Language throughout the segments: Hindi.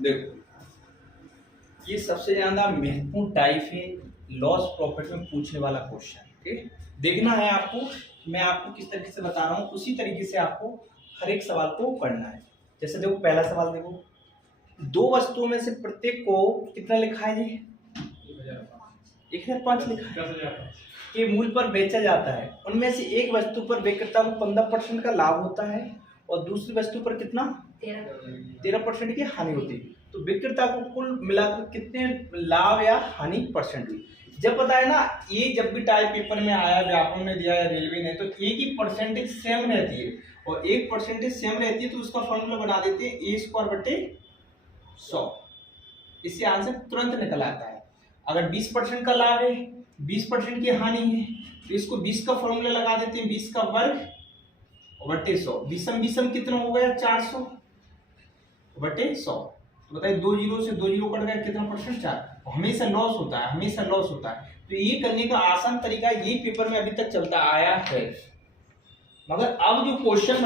देखो, ये सबसे ज्यादा महत्वपूर्ण टाइप है लॉस प्रॉफिट में पूछने वाला क्वेश्चन। ठीक, देखना है आपको, मैं आपको किस तरीके से बता रहा हूँ उसी तरीके से आपको हर एक सवाल को पढ़ना है। जैसे देखो, पहला सवाल देखो, दो वस्तुओं में से प्रत्येक को कितना लिखा है जी? 1005 लिखा है के मूल पर बेचा जाता है। उनमें से एक वस्तु पर विक्रेता को 15% का लाभ होता है और दूसरी वस्तु पर कितना? 13% की हानि होती है। तो विक्रेता को कुल मिलाकर कितने लाभ या हानि परसेंट हुई? जब पता है ना, ये जब भी टाइप पेपर में आया, व्याकरण में दिया या रेलवे ने, तो एक ही परसेंटेज सेम रहती है और एक परसेंटेज सेम रहती है तो उसका फॉर्मूला बना देते हैं a²/100। इससे आंसर तुरंत निकल आता है। अगर 20% का लाभ है, 20% की हानि है, तो इसको 20 का फॉर्मूला लगा देते हैं, 20 का वर्ग बटे 100। विषम कितना हो गया? 400 बटे 100। तो बताइए, 2 जीरो से 2 जीरो कट गया, कितना परसेंट? 4। हमेशा लॉस होता है, हमेशा लॉस होता है। तो ये करने का आसान तरीका ये पेपर में अभी तक चलता आया है। मगर अब जो क्वेश्चन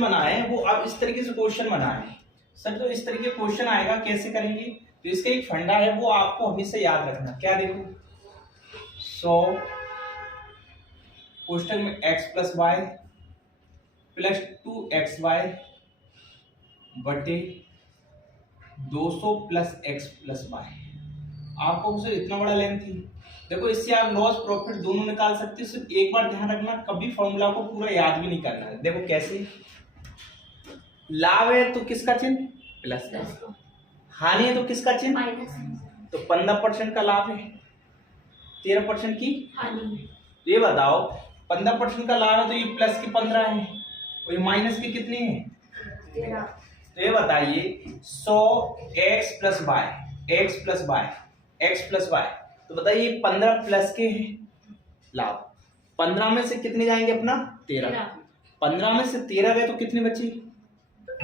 बना है वो अब इस तरीके से क्वेश्चन बना है सर। तो इस तरीके क्वेश्चन आएगा, कैसे करेंगे? तो इसका एक फंडा है, वो आपको हमेशा याद रखना। क्या? देखो, 100 कोष्टक में x+y प्लस 2xy बटे 200 प्लस x+y। आपको उसे इतना बड़ा लेंथ थी। देखो, इससे आप लॉस प्रॉफिट दोनों निकाल सकते हो। सिर्फ एक बार ध्यान रखना, कभी फॉर्मूला को पूरा याद भी नहीं करना है। देखो कैसे, लाभ है तो किसका चिन्ह? प्लस का। हानि है तो किसका चिन्ह? माइनस। तो 15% का लाभ है, 13% की हानि। तो ये बताओ, 15% का लाभ है तो ये प्लस की 15 है और ये माइनस की कितनी है? 13। तो ये बताइए, 100 x+y तो बताइए 15 प्लस के लाभ, 15 में से कितने जाएंगे अपना? 13। 15 में से 13 गए तो कितने बचे?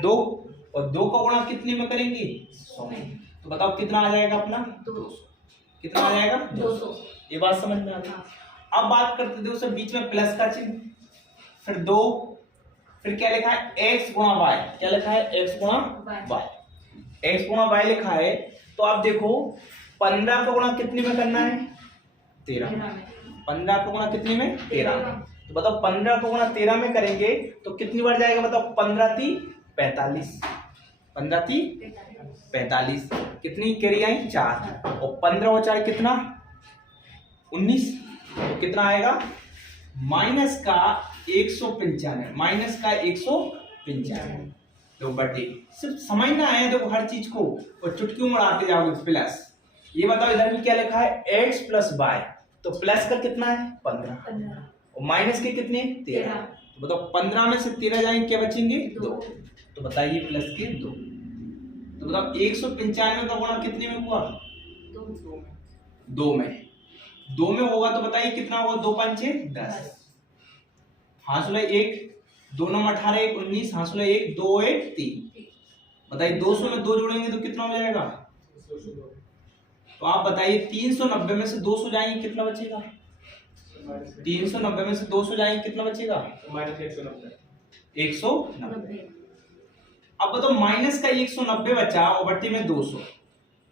2। और 2 का गुणा कितने में करेंगे? 100 में। तो बताओ कितना आ जाएगा अपना? 200। कितना आ जाएगा? 200। ये बात समझ में आ गई। अब बात करते थे उसे बीच में प्लस का चिन्ह, फिर 2, फिर क्या लिखा है? x गुणा y। क्या लिखा है? x गुणा y। x गुणा y लिखा है। तो आप देखो, 15 का गुणा कितने में करना है? 13। 15 का गुणा कितने में? 13। तो बताओ, 15 का गुणा 13 में करेंगे तो कितनी बार जाएगा? बताओ, 15 × 45। 15 × 45 कितनी कैरी आई? 4। और 15 और 4 कितना? 19। तो कितना आएगा? माइनस का 195। माइनस का 195 तो बटे, सिर्फ समझना है देखो हर चीज को, और चुटकियों में उड़ाते जाओगे प्लस। ये बताओ, इधर भी क्या लिखा है? x+y। तो प्लस का कितना है? 15 और माइनस के कितने? 13। तो बताओ, 15 में से 13 जाएंगे, क्या बचेंगे? 2। तो बताइए प्लस के 2। तो बताओ, 195 का गुणा कितने में हुआ? 2 में। 2 में होगा तो बताइए कितना होगा? 2 पंचे 10। हांसुला 1, 2 9 18, 1 19, हांसुला 1, 2 1 3। बताइए 200 में 2 जोड़ेंगे तो कितना हो जाएगा? तो आप बताइए, 390 में से 200 जाएंगे, कितना बचेगा? 390 में से 200 जाएंगे, कितना बचेगा? -190। अब बताओ, माइनस का 190 बचा और बट्टी में 200,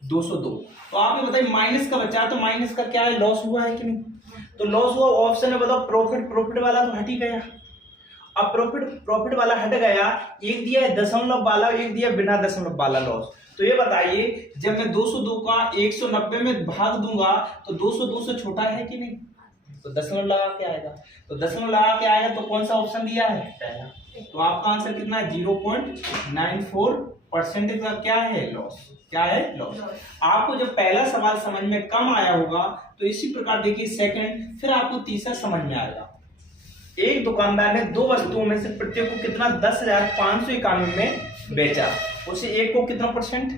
202। तो आप ये बताइए, माइनस का बचा तो माइनस का क्या है? लॉस हुआ है कि नहीं? तो लॉस हुआ। ऑप्शन में बताओ, प्रॉफिट वाला तो हट ही गया। अब प्रॉफिट वाला हट गया, एक दिया है दशमलव वाला, एक दिया बिना दशमलव वाला लॉस। तो ये बताइए, जब मैं 202 का 190 में भाग दूंगा तो 202 से छोटा है कि नहीं? तो दशमलव लगा के आएगा। तो दशमलव लगा के आएगा तो कौन सा ऑप्शन दिया है? पहला। तो आपका आंसर कितना है? 0.94% का क्या है? लॉस। क्या है? लॉस। आपको जब पहला सवाल समझ में कम आया होगा तो इसी प्रकार देखिए सेकंड, फिर आपको तीसरा समझ में आएगा। एक दुकानदार ने 2 वस्तुओं में से प्रत्येक को कितना? 10,591 में बेचा। उसे एक को कितना परसेंट?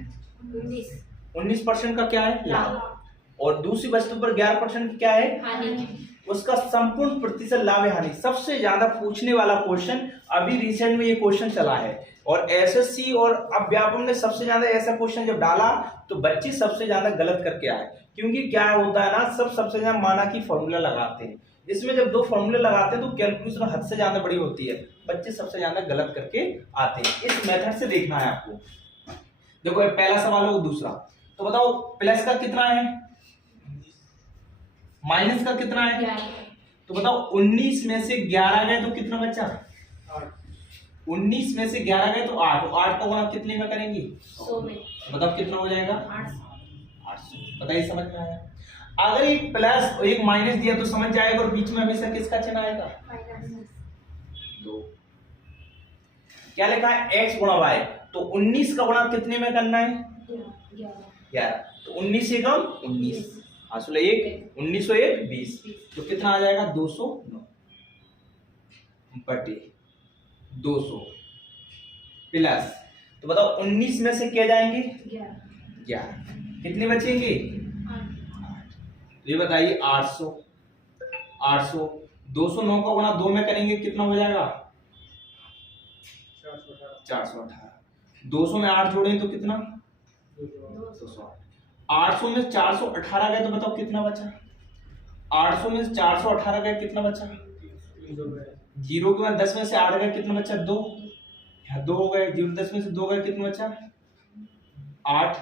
19% का क्या है? लाभ। और दूसरी वस्तु पर 11% की क्या है? हानि। उसका संपूर्ण प्रतिशत लाभ है हानि। सबसे ज्यादा पूछने वाला क्वेश्चन, अभी रिसेंट में ये क्वेश्चन चला है और एसएससी और अब व्यापम ने सबसे ज्यादा ऐसा क्वेश्चन जब डाला तो बच्चे सबसे ज्यादा गलत करके आए। क्योंकि क्या होता है ना, सबसे ज्यादा माना की फॉर्मूला लगाते हैं। इसमें जब 2 फॉर्मूले लगाते हैं तो कैलकुलेशन हद से ज्यादा बड़ी होती है, बच्चे सबसे ज्यादा गलत करके आते हैं। इस मेथड से देखना है आपको। देखो ये पहला सवाल हो, दूसरा तो बताओ प्लस का कितना है, माइनस का कितना है, तो बताओ 19 में से 11 गए तो कितना बचा, 19 में से 11 गए तो 8, तो 8 को गुणा कितने में करेंगे 100 में, बताओ कितना हो जाएगा 800। बताइए समझ में आया। अगर एक प्लस एक माइनस दिया तो समझ जाएगा, और बीच में हमेशा किसका चिन्ह आएगा, दो। क्या लिखा है x गुणा y, तो 19 का गुणा कितने में करना है 11, तो 19 से कम 19, आसुला 1 19 और 1 20, तो कितना आ जाएगा 209 बटे 200 प्लस, तो बताओ 19 में से क्या जाएंगे 11, कितने बचेंगे 8, ये बताइए 800 209 का गुणा 2 में करेंगे कितना हो जाएगा 418, 200 में 8 जोड़ें तो कितना 208, 800 में 418 गए तो बताओ कितना बचा, 800 में 418 गए कितना बचा, जीरो के बाद 10 में से 8 गए कितना बचा 2, यहाँ 2 हो गए, 0 10 में से 2 गए कितना बचा 8,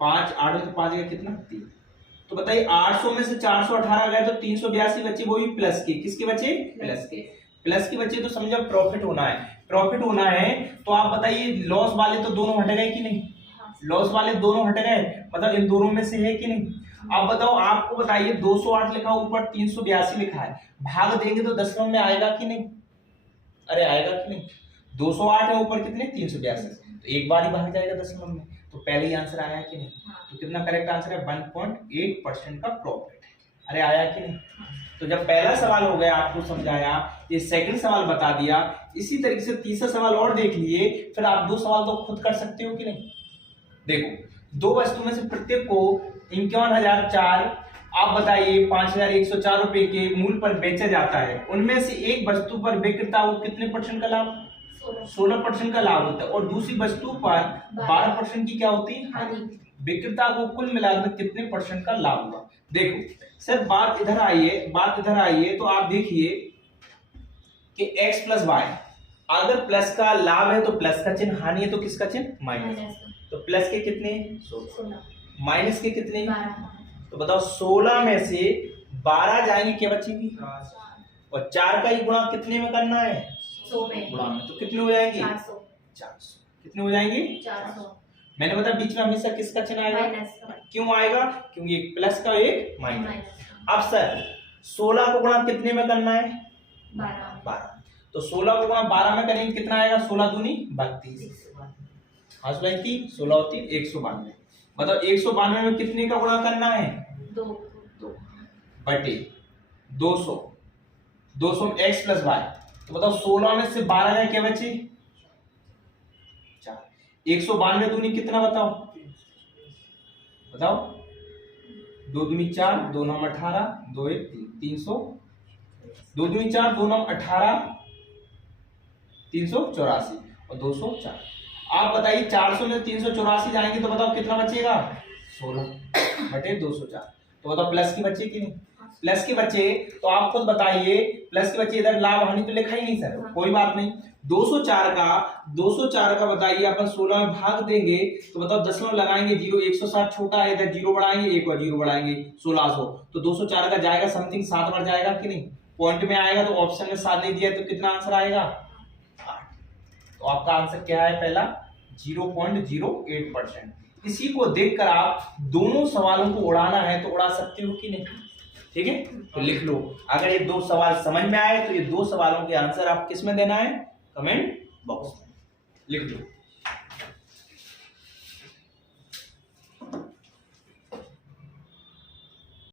5 8 में से 5 गए कितना 3, तो बताइए 800 में से 418 गए तो 382 बचे, वो भी प्लस के, किसके बचे प्लस के बचे, तो समझो प्रॉफिट होना है, प्रॉफिट होना है तो आप बताइए लॉस वाले तो दोनों हट गए कि नहीं, लॉस वाले दोनों हट गए, मतलब इन दोनों में से है कि नहीं। अब बताओ आपको बताइए 208 लिखा ऊपर 382 लिखा है, भाग देंगे तो दशमलव में आएगा कि नहीं, अरे आएगा कि नहीं, 208 है ऊपर कितने 382, तो एक बार ही भाग जाएगा दशमलव में, तो पहले ही आंसर आया कि नहीं, तो कितना करेक्ट आंसर है 1.8% का प्रॉफिट, अरे आया कि नहीं। तो जब पहला सवाल हो गया आपको समझाया, ये सेकंड सवाल बता दिया, इसी तरीके से तीसरा सवाल और देख लिए, फिर आप 2 सवाल तो खुद कर सकते हो कि नहीं। देखो 2 वस्तु में से प्रत्येक को 51,004 आप बताइए 5,104 रुपए के मूल्य पर बेचा जाता है, उनमें से एक वस्तु पर विक्रेता को कितने % का लाभ 16% का लाभ होता है, और दूसरी वस्तु पर 12% की क्या होती है हानि, विक्रेता को कुल मिलाकर कितने % का लाभ हुआ। देखो सर बात इधर आइए तो आप देखिए कि x प्लस वाई, अगर प्लस का लाभ है तो प्लस का चिन्ह, हानि है तो किसका चिन्ह माइनस, तो प्लस के कितने 16, माइनस के कितने 12, तो बताओ 16 में से 12 जाएंगे क्या बचेगी, और 4 का ही गुणा कितने में करना है 100 में, गुणा में, तो कितने हो जाएंगे 400, कितने हो जाएंगे 400। मैंने बताया बीच में हमेशा किसका चिन्ह आएगा, क्यों आएगा, क्योंकि एक प्लस का एक माइनस। अब सर 16 को गुणा कितने में करना है 12, तो 16 को गुणा 12 में करेंगे कितना आएगा, 16 दूनी 32, हाँ 16 होती 192, बताओ 192 में कितने का गुणा करना है 2 बटे 200 x प्लस वाई, तो बताओ 16 में से 12 गए क्या बचे 4, 192 दूनी कितना बताओ 2 दूनी 4, 2 9 18, 2 1 300, 2 दूनी 4, 2 9 18, 384 और 204। आप बताइए 400 में 384 जाएंगे तो बताओ कितना बचेगा 16 बटे 204, तो बताओ प्लस की बचे कि नहीं, प्लस के बचे, तो आप खुद बताइए प्लस के बचे, इधर लाभ हानि तो लिखा ही नहीं सर, कोई बात नहीं, 204 का बताइए अपन 16 में भाग देंगे तो बताओ दशमलव लगाएंगे, 0 160 छोटा है, इधर 0 बढ़ाएंगे, एक और 0 बढ़ाएंगे 1600, तो 204 का जाएगा समथिंग 7 बार जाएगा कि नहीं, पॉइंट में आएगा, तो ऑप्शन में 7 नहीं दिया तो कितना आंसर आएगा 8, तो आपका आंसर क्या है पहला 0.08%। इसी को देखकर आप दोनों सवालों को उड़ाना है तो उड़ा सकते हो कि नहीं, ठीक है, तो लिख लो। अगर ये 2 सवाल समझ में आए तो ये 2 सवालों के आंसर आप किस में देना है, कमेंट बॉक्स में लिख लो।